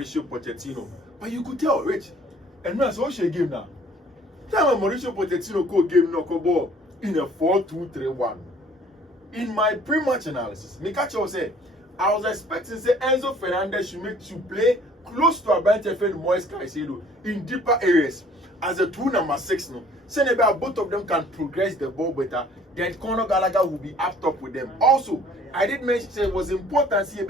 Mauricio Pochettino. But you could tell, Rich, and that's all she game now. Tell me Mauricio Pochettino go game no ball in a 4-2-3-1. In my pre-match analysis, Mikacho said, I was expecting say Enzo Fernandez should play close to Abrante and Moise Caicedo in deeper areas as a true number 6 no. Say both of them can progress the ball better. Then Conor Gallagher will be up top with them. Also, I did mention it was important to see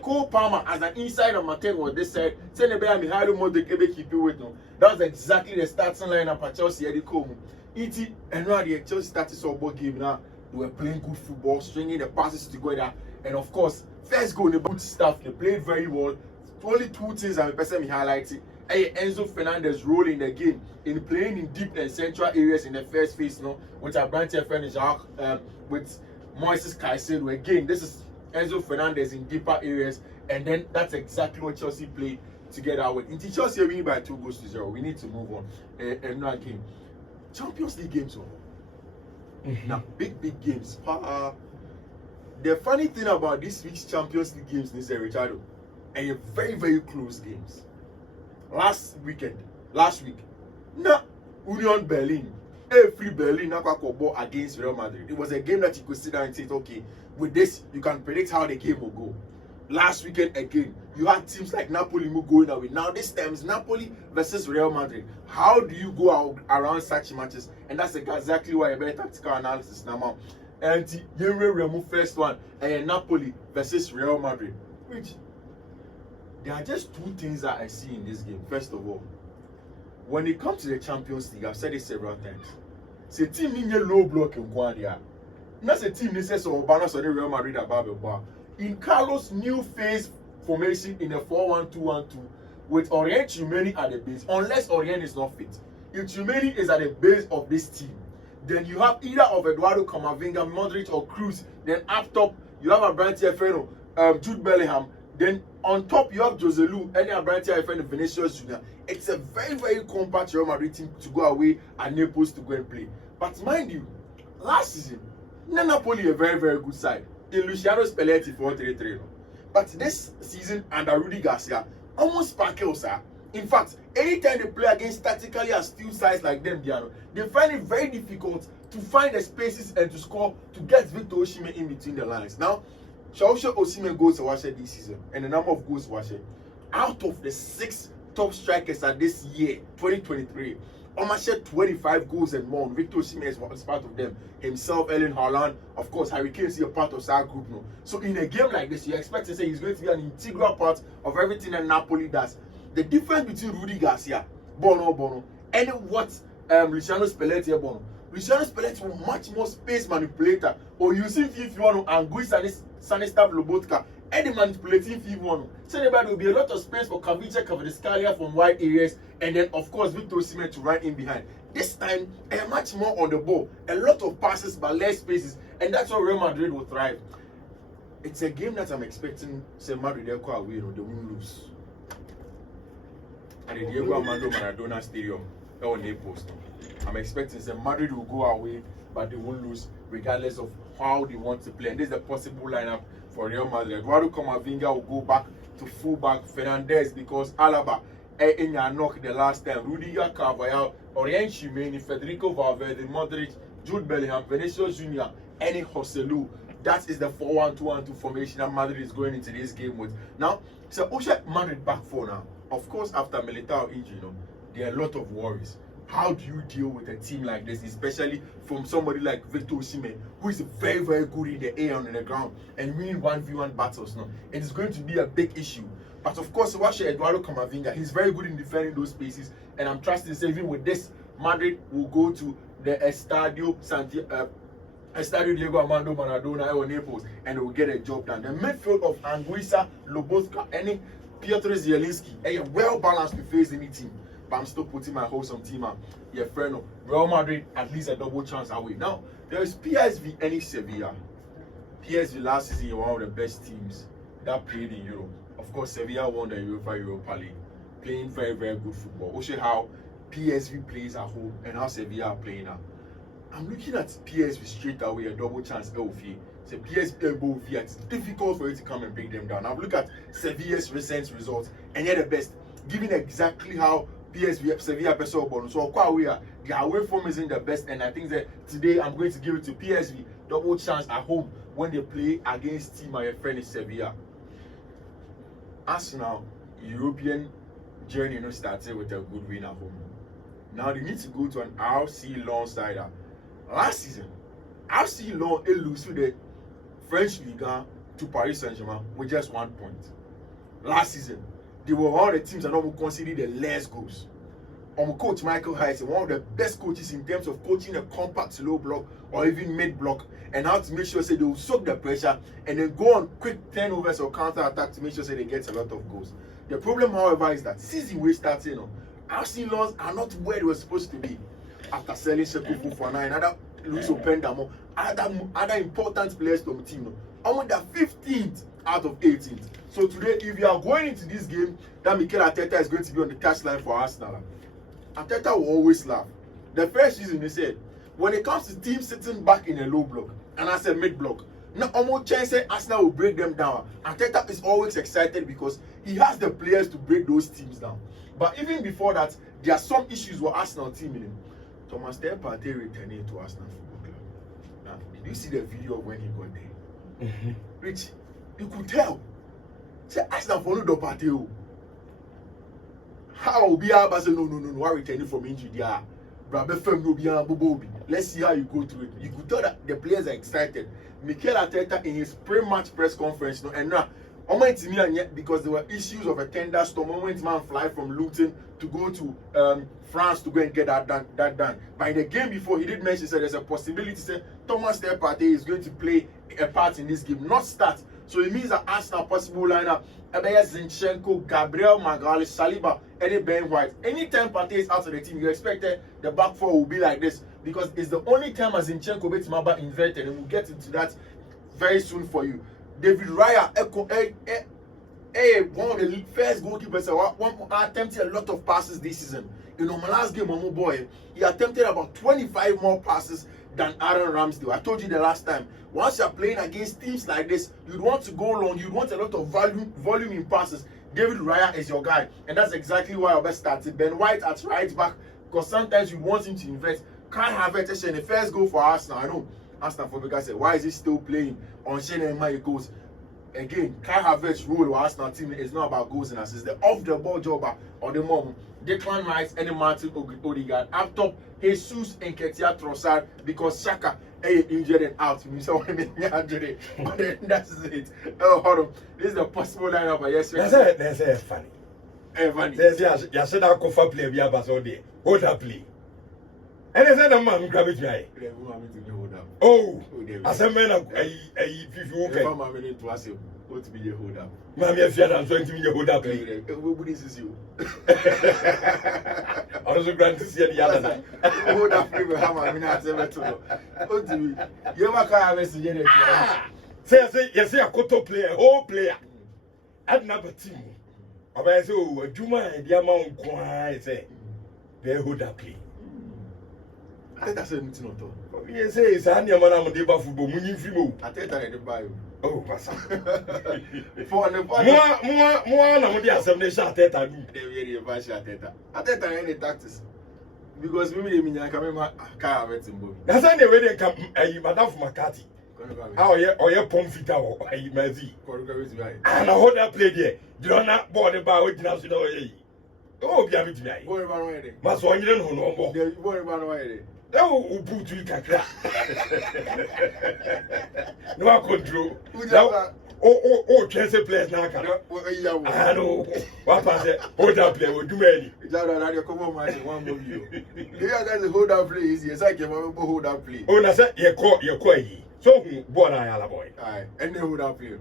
Cole Palmer as an inside number 10 was this side. Say Mihailo Modric keep you with no. That was exactly the starting lineup at Chelsea. E.T. and Randy Chelsea started so ball game now. They were playing good football, stringing the passes together, and of course, first goal in the boot stuff. They played very well. Only 2 things I'm personally highlighting. Enzo Fernandez role in the game in playing in deep and central areas in the first phase, no, with Abrante and with Moises Caicedo. Again, this is Enzo Fernandez in deeper areas, and then that's exactly what Chelsea played together with. In Chelsea winning by 2-0. We need to move on. And now again, Champions League games. Now, big games. The funny thing about this week's Champions League games is Richardo, and very close games. Last week, Union Berlin, free Berlin, ball against Real Madrid. It was a game that you could sit down and say, okay, with this, you can predict how the game will go. Last weekend again, you had teams like Napoli going away. Now this time is Napoli versus Real Madrid. How do you go out around such matches? And that's exactly why a better tactical analysis now. And you remove first one, and Napoli versus Real Madrid. Which there are just 2 things that I see in this game. First of all, when it comes to the Champions League, I've said it several times. It's a team in your low block in Guadia. That's a team that says Obama so the Real Madrid above the bar. In Carlos' new phase formation in a 4-1-2-1-2 with Orient Tchouameni at the base, unless Orient is not fit. If Tchouameni is at the base of this team, then you have either of Eduardo Camavinga, Modric, or Cruz. Then up top, you have Abrante Efeno, Jude Bellingham. Then on top, you have Joselu, and Abrante Efeno, Vinicius Junior. It's a very compact Real Madrid team to go away and Naples to go and play. But mind you, last season, Napoli a very good side. In Luciano Spalletti 4-3-3. But this season under Rudy Garcia, almost sparkles. In fact, anytime they play against tactically astute sides like them, they find it very difficult to find the spaces and to score to get Victor Osimhen in between the lines. Now, Shaosha Osimhen goals to Washe this season, and the number of goals Washe. Out of the 6 top strikers at this year, 2023, Omashe 25 goals and more. Victor Osimhen is part of them. Himself, Erling Haaland, of course, Harry Kane is a part of that group now. So in a game like this, you expect to say he's going to be an integral part of everything that Napoli does. The difference between Rudy Garcia, Bono, and what Luciano Spalletti Bono. Luciano Spalletti was much more space manipulator, or using Fiifi-Manfred and Stanislav Lobotka, and the manipulating Fiifi-Manfred. So there will be a lot of space for Kavica, Kvaratskhelia from wide areas, and then of course Victor Osimhen to run in behind. This time, much more on the ball, a lot of passes but less spaces, and that's where Real Madrid will thrive. It's a game that I'm expecting say Madrid will go away, they won't lose. At the Diego Armando Maradona Stadium, or Naples. I'm expecting say Madrid will go away, but they won't lose regardless of how they want to play. And this is the possible lineup for Real Madrid. Eduardo Camavinga will go back to fullback. Fernandez because Alaba knocked the last time. Rudiger, Carvajal, Orient Tchouameni, Federico Valverde, Modric, Jude Bellingham, Vinicius Junior, and Joselu. That is the 4-1-2-1-2 formation that Madrid is going into this game with. Now, so Osha Madrid back 4 now. Of course, after Militao injury, there are a lot of worries. How do you deal with a team like this, especially from somebody like Victor Osimhen, who is very good in the air and on the ground and winning 1v1 battles now? It is going to be a big issue. But of course, watch Eduardo Camavinga. He's very good in defending those spaces, and I'm trusting even with this, Madrid will go to the Estadio Diego Armando Maradona or Naples, and they will get a job done. The midfield of Anguissa, Lobotka, and Piotr Zielinski, a well-balanced to face any team. But I'm still putting my hopes on team. Your friend, Real Madrid, at least a double chance away. Now, there is PSV and Sevilla. PSV last season were one of the best teams that played in Europe. Of course, Sevilla won the Europa League, playing very good football. Also, how PSV plays at home and how Sevilla are playing now. I'm looking at PSV straight away, a double chance LV. So PSV both it's difficult for you to come and bring them down. Now look at Sevilla's recent results, and yet the best, given exactly how PSV Sevilla person born. So we are their away form isn't the best, and I think that today I'm going to give it to PSV double chance at home when they play against team my friend is Sevilla. Arsenal European journey started with a good win at home. Now they need to go to an RC Lyon side. Last season, RC Lyon lose to the French Ligue 1 to Paris Saint-Germain with just 1 point. Last season, they were one of the teams that almost considered the less goals. Coach Michael Hayes, one of the best coaches in terms of coaching a compact low block or even mid block, and how to make sure they will soak the pressure and then go on quick turnovers or counter attack to make sure they get a lot of goals. The problem, however, is that season we started, RC Lyon are not where they were supposed to be. After selling Sekou for and other Luis Opendamo, other important players to the team, almost the 15th out of 18th. So today, if you are going into this game, that Mikel Arteta is going to be on the touchline for Arsenal. Arteta will always laugh. The first season, he said, when it comes to teams sitting back in a low block, and I said mid block, now almost chance Arsenal will break them down. Arteta is always excited because he has the players to break those teams down. But even before that, there are some issues with Arsenal team in him. Thomas Partey returning to Arsenal Football Club. Now, did you see the video of when he got there? Rich, you could tell. Say Arsenal for no Partey. How will be able to say no, we're returning from injury there. Let's see how you go through it. You could tell that the players are excited. Mikel Arteta in his pre-match press conference, and now because there were issues of a tender storm. Man fly from Luton to go to France to go and get that done. But in the game before, he did mention that there's a possibility that Thomas Partey is going to play a part in this game, not start. So it means that Arsenal possible lineup: Zinchenko, Gabriel Magalhaes, Saliba, and Ben White. Anytime Partey is out of the team, you expect the back four will be like this because it's the only time as Zinchenko gets Maba inverted, and we'll get into that very soon for you. David Raya, one of the first goalkeepers, attempted a lot of passes this season. In my last game, boy, he attempted about 25 more passes than Aaron Ramsdale. I told you the last time. Once you're playing against teams like this, you'd want to go long. You'd want a lot of volume in passes. David Raya is your guy, and that's exactly why I best started Ben White at right back because sometimes you want him to invest. Can't have it in the first goal for Arsenal. I know. Arsenal for because said, why is he still playing on Shane and my goals? Again, Kai Havertz's role with Arsenal team is not about goals and assists. The off-the-ball jobber on the moment. Declan Rice and Martin Odegaard. Up top, Jesus and Ketia Trossard because Shaka injured and out. But then that's it. Oh, hold on. This is the possible lineup. Yes, that's funny. Funny. You said I could play via Basodi. Hold that play. And I said, I'm grab it right. Oh, as a man of a Fiifi-Manfred to ask him what to be a hold up. Mammy, if you're not going to be a hold up, this is you. I was glad to see the other night. Hold up, I mean, I never told you. You ever have a suggestion? Say, yes, a Koto player, whole player. At number team. I say, oh, Juma and the amount quiet, say, they hold up play. I think that's anything at all. You say it's a new man on the football. I think I didn't buy you. Oh, what's up? For the more, no, the assembly shot at me. They really bash at that. I think I any tactics. Because maybe they I can remember car with him. That's the way they come. Madame McCarthy. How you pump fit out? I may and I hold that play there. Do not board about it. Oh, be a bit nice. Boy, about Must one you don't know more. Boy, about Oh, put you can crack. No control. Oh, Chelsea players now. I know. What was it? Hold up play. What do you come on, man. One of you. You guys hold up play easy. Yes, I can hold up play. Oh, that's it. You're quite. So, boy, I am a boy. Aye, and they hold up play.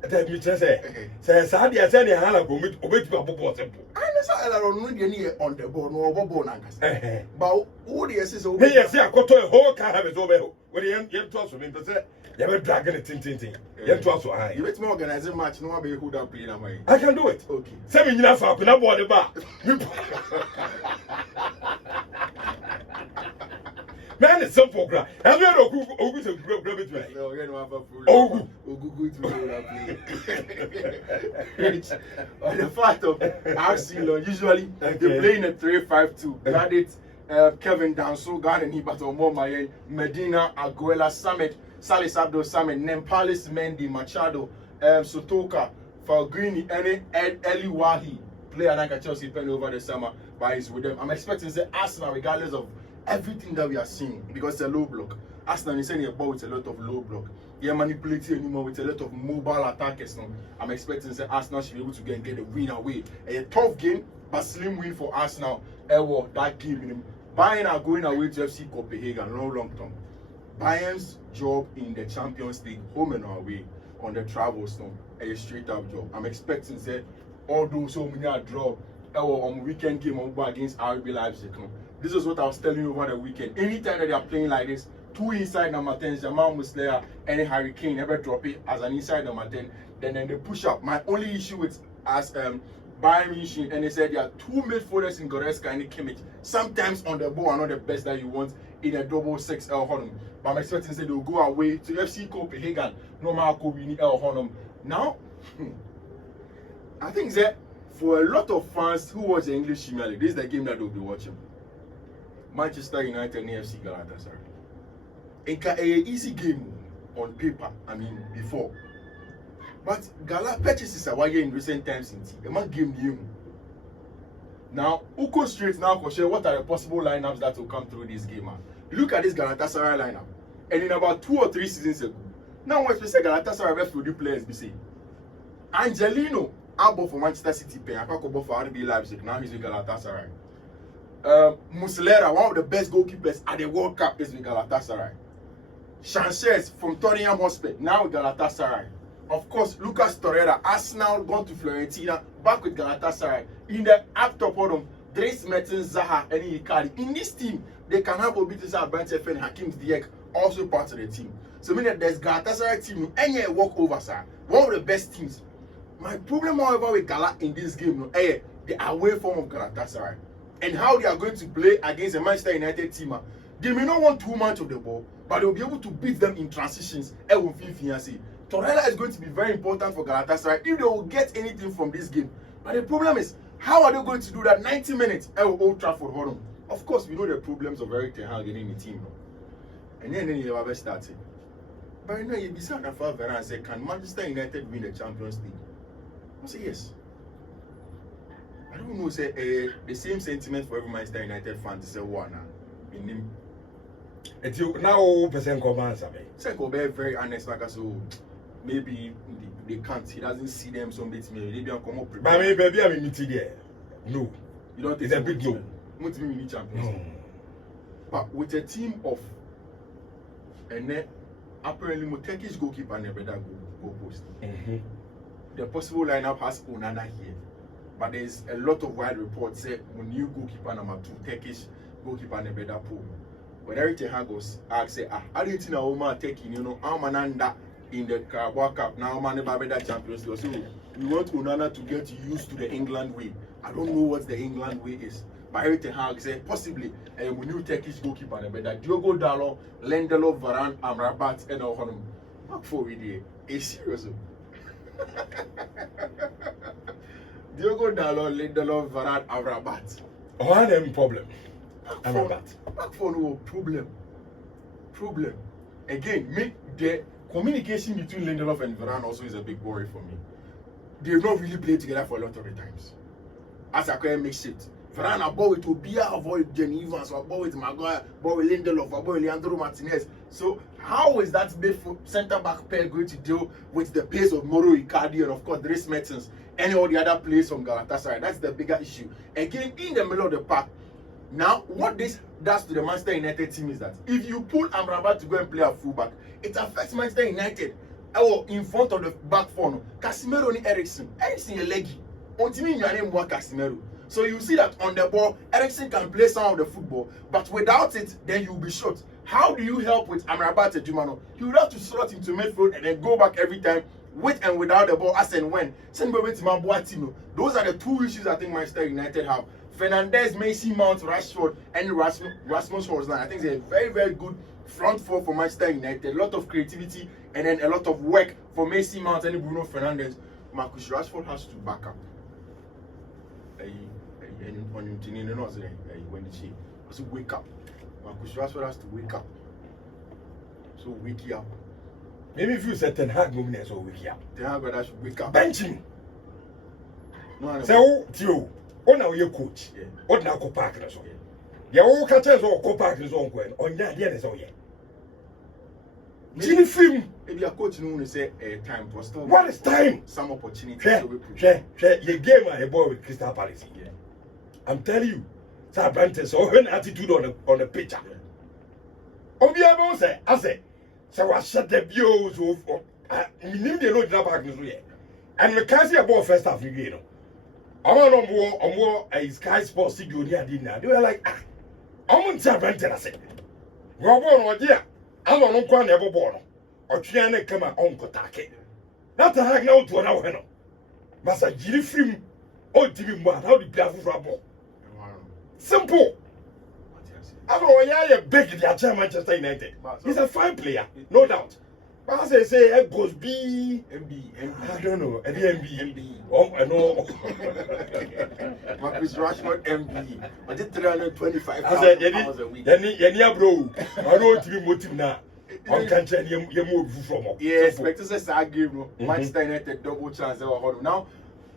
That me say, Sadia said, I go with Bobo. I don't know any on the bone or Bobo Nankas. But who the SS over here? Yes, I got to a whole car is over. When you toss me, but say, you have a dragon at Tintin. You toss so high. You let me organize a match. No one be who don't play na my. I can do it. Okay. Send me enough up in a body bar. Man, it's simple. Have you had a good to grab it? No, you know, Oh, good to on the fact of Arsenal, usually they play in a 3-5-2. That it Kevin Danso, Garden Hibato, Momaye, Medina, Aguela, Samet, Salis Abdul Samet, Nempalis, Mendy, Machado, Sotoka, Falgrini, any Eli Wahi. Player like Chelsea pen over the summer, but he's with them. I'm expecting to say Arsenal, regardless of everything that we are seeing, because it's a low block. Arsenal is saying a ball with a lot of low block. You're manipulating anymore with a lot of mobile attackers now. I'm expecting to say Arsenal should be able to get a win away. A tough game, but slim win for Arsenal. That game. Bayern are going away to FC Copenhagen, no long term. Bayern's job in the Champions League, home and away, on the travels now, a straight up job. I'm expecting to say although so many are draw on weekend game against RB Leipzig. This is what I was telling you over the weekend. Anytime that they are playing like this, two inside number 10, Jamal Muslera and Harry Kane ever drop it as an inside number 10, then they push up. My only issue with Bayern Munich, and they said there are two midfielders in Goretzka and Kimmich. Sometimes on the ball are not the best that you want in a double 6L Honum. But I'm expecting that they'll go away to FC Copenhagen. No matter Kobini L Honum. Now, I think that for a lot of fans who watch the English Premier League, this is the game that they'll be watching. Manchester United and AFC Galatasaray. It's an easy game on paper, before. But Gala purchases are why in recent times a man game new. Now, Uko Street now for sure what are the possible lineups that will come through this game, man. Look at this Galatasaray lineup. And in about 2 or 3 seasons ago, now what we say Galatasaray rest with the players we see. Angelino Abo for Manchester City, Akako for RB Leipzig, now he's with Galatasaray. Muslera, one of the best goalkeepers at the World Cup, is with Galatasaray. Sanchez from Tottenham Hotspur, now with Galatasaray. Of course, Lucas Torreira, Arsenal gone to Fiorentina, back with Galatasaray. In the up top of them, Dries Mertens, Zaha, and Icardi. In this team, they can have Obitisa, Brandt and Hakim Ziyech also part of the team. So meaning there's Galatasaray team, any walk over, sir. One of the best teams. My problem, however, with Gala in this game, the away form of Galatasaray and how they are going to play against a Manchester United team. They may not want too much of the ball, but they'll be able to beat them in transitions. Torreira is going to be very important for Galatasaray if they will get anything from this game. But the problem is, how are they going to do that 90 minutes at Old Trafford? Of course, we know the problems of Eric Ten Hag getting the team. And then you have started. But now you decide and say, can Manchester United win the Champions League? I say yes. I don't know, say the same sentiment for every Manchester United fan to say one in him. It's now percent comments. Say Kobe very honest, like so maybe they can't. He doesn't see them some bits. Maybe they come up. But maybe I'm in there. No, you don't. It's a big no. What we need Champions League. But with a team of and then apparently Turkish goalkeeper and a better goal post. The possible lineup has Onana here, but there's a lot of wide reports say new goalkeeper number 2, Turkish goalkeeper and a better pool. When Eric Ten Hag was asked, say, I didn't think Oma taking, I'm an in the Carabao Cup, now man never better Champions League. So we want Onana to get used to the England way. I don't know what the England way is. But Eric Ten Hag said possibly a new Turkish goalkeeper and a better Diogo Dalot, Lindelof, Varane, Amrabat, and Honum. Back for we did. It's serious. Diogo Dalot, Lindelof, Varane, Amrabat. One them problem. Back for no problem. Again, make the communication between Lindelof and Varane also is a big worry for me. They've not really played together for a lot of the times. As I can make shit. Varane a ball with Obia, avoid Jenny Evans, a ball with Maguire, ball with Lindelof, a ball with Leandro Martinez. So how is that centre back pair going to deal with the pace of Moro Icardi and of course Dries Mertens and all the other players from Galatasaray? That's the bigger issue. Again, in the middle of the park. Now, what this does to the Manchester United team is that if you pull Amrabat to go and play a fullback, it affects Manchester United. In front of the back four, Casemiro and Eriksen a leggy. Ultimately, your name was Casemiro. So you see that on the ball, Eriksen can play some of the football, but without it, then you'll be short. How do you help with Amrabat and Jumano? You would have to slot into midfield and then go back every time with and without the ball as and when. Those are the two issues I think Manchester United have Fernandes, Mason Mount, Rashford, and Rasmus Hojlund. I think it's a very, very good front four for Manchester United. A lot of creativity and then a lot of work for Mason Mount and Bruno Fernandes. Marcus Rashford has to back up. So wake up. Marcus Rashford has to wake up. So wake you up. Maybe if you said Ten Hag movement, so wake up. Ten Hag that should wake up. Benching. No, so Tio, on our your coach. What now go park so? Yeah, all catches or go park is on when on that yeah, so yeah. Jimmy film. Maybe a coach no say time for still. What is time? Some opportunity. Share. Your game a boy with Crystal Palace. Yeah. I'm telling you, Sir Brantes or an attitude on the picture. On the other say, I say, so I shut the views of minimum the road back in the and we can't see a ball first half again. I'm on more a Sky Sports studio near dinner. They were like, I'm on Sir Brantes. I said, we're born or dear. I don't know why never born. Or Chiana come on Kotake. Not to hang out to an hour. Massa Jiri film or TV man, how the play for ball. Simple. I don't know why big the Manchester United. He's a fine player, no doubt. But as I say, it goes MB. I don't know, MB. Oh, I know. Marcus Rashford MB. But it's 325 pounds a week. Yeah, bro. I know to be motive now. I can't tell you move from. Yeah, expect to say game, Manchester United double chance. Now,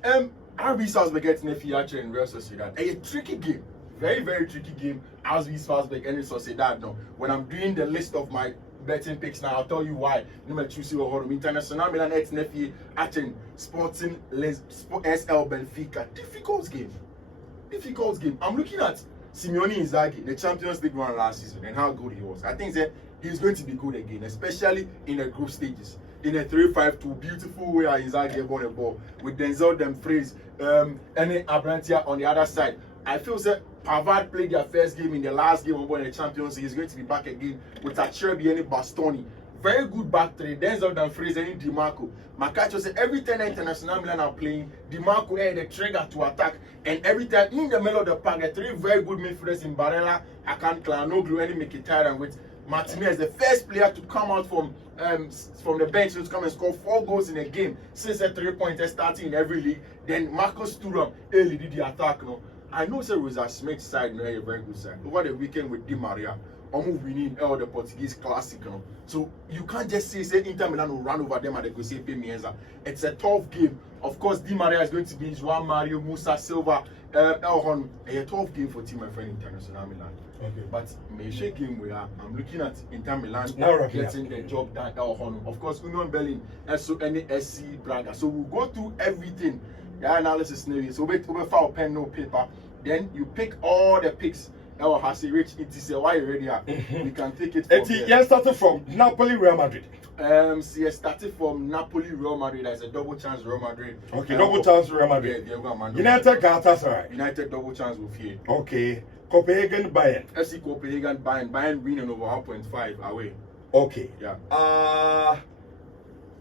RB Salzburg getting a feature in Real Sociedad. A tricky game. Very, very tricky game. RB Salzburg and Sociedad. Now, when I'm doing the list of my betting picks now, I'll tell you why. Number 2 International Milan at Nefi Achen Sporting SL Benfica. Difficult game. I'm looking at Simeone Inzaghi, the Champions League run last season, and how good he was. I think that he's going to be good again, especially in the group stages. In a 3-5-2, beautiful way Inzaghi won the ball with Denzel Dumfries, and Abrantia on the other side. I feel that Pavard played their first game in the last game of the Champions League. He's going to be back again with Acerbi and Bastoni. Very good back three. Denzel Dumfries and Di Marco. Makacho said every time International Milan are playing, Di Marco had the trigger to attack. And every time in the middle of the park, the 3 very good midfielders in Barella, Akan Klanoglu, and Mkhitaryan with Martinez, the first player to come out from the bench to come and score 4 goals in a game since a 3-pointer starting in every league. Then Marcus Thuram early did the attack. No, I know Sir Rosa Smith's side, no, a very good side. Over the weekend with Di Maria, almost winning all the Portuguese classic. No? So you can't just say Inter Milan will run over them and they go say Mienza. It's a tough game. Of course, Di Maria is going to be João Mario, Musa Silva, Elhon. A tough game for Team my friend International Milan. Okay. But Meishe game where I'm looking at Inter Milan getting the job done. Elhon. Of course, Union Berlin, SO SC Braga. So we'll go through everything. The analysis now. So we file pen, no paper. Then you pick all the picks. Our has a rich it is why you ready are. We can take it from there. You started from Napoli, Real Madrid. See, started from Napoli, Real Madrid. There's a double chance Real Madrid. Okay, double chance Real Madrid. Yeah, United Galatasaray. United double chance with you. Okay. Copenhagen, Bayern. FC Copenhagen, Bayern winning over 1.5 away. Okay. Yeah.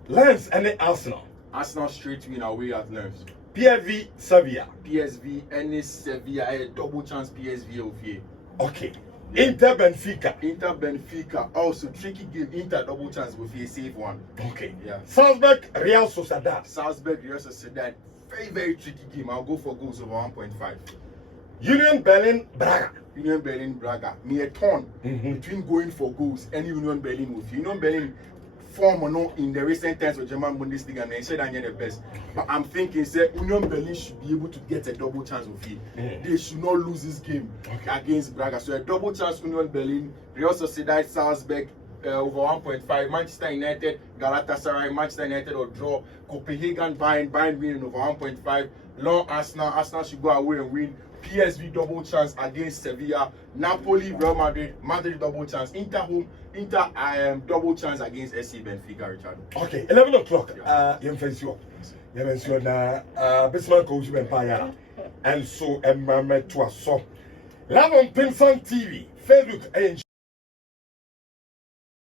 Lens and Arsenal. Arsenal straight win away at Lens. PSV, Sevilla. PSV and Sevilla, a double chance PSV of here. Okay. Yeah. Inter Benfica, also tricky game. Inter double chance with a safe one. Okay. Yeah. Salzburg, Real Sociedad. Real Sociedad. Very, very tricky game. I'll go for goals over 1.5. Union Berlin, Braga. Me a turn between going for goals and Union Berlin with Union Berlin form or not in the recent times of German Bundesliga and they said I the best. But I'm thinking say Union Berlin should be able to get a double chance with it. They should not lose this game against Braga. So a double chance Union Berlin, Real Sociedad, Salzburg over 1.5, Manchester United, Galatasaray, Manchester United or draw, Copenhagen, Bayern winning over 1.5, long Arsenal should go away and win. PSV double chance against Sevilla, Napoli, Real Madrid, Madrid double chance, Inter double chance against SC Benfica, Richard. Okay, 11 o'clock. You mentioned Bismarck Coach Empire, and so Emma to us. So, Love on Pinson TV, Facebook, and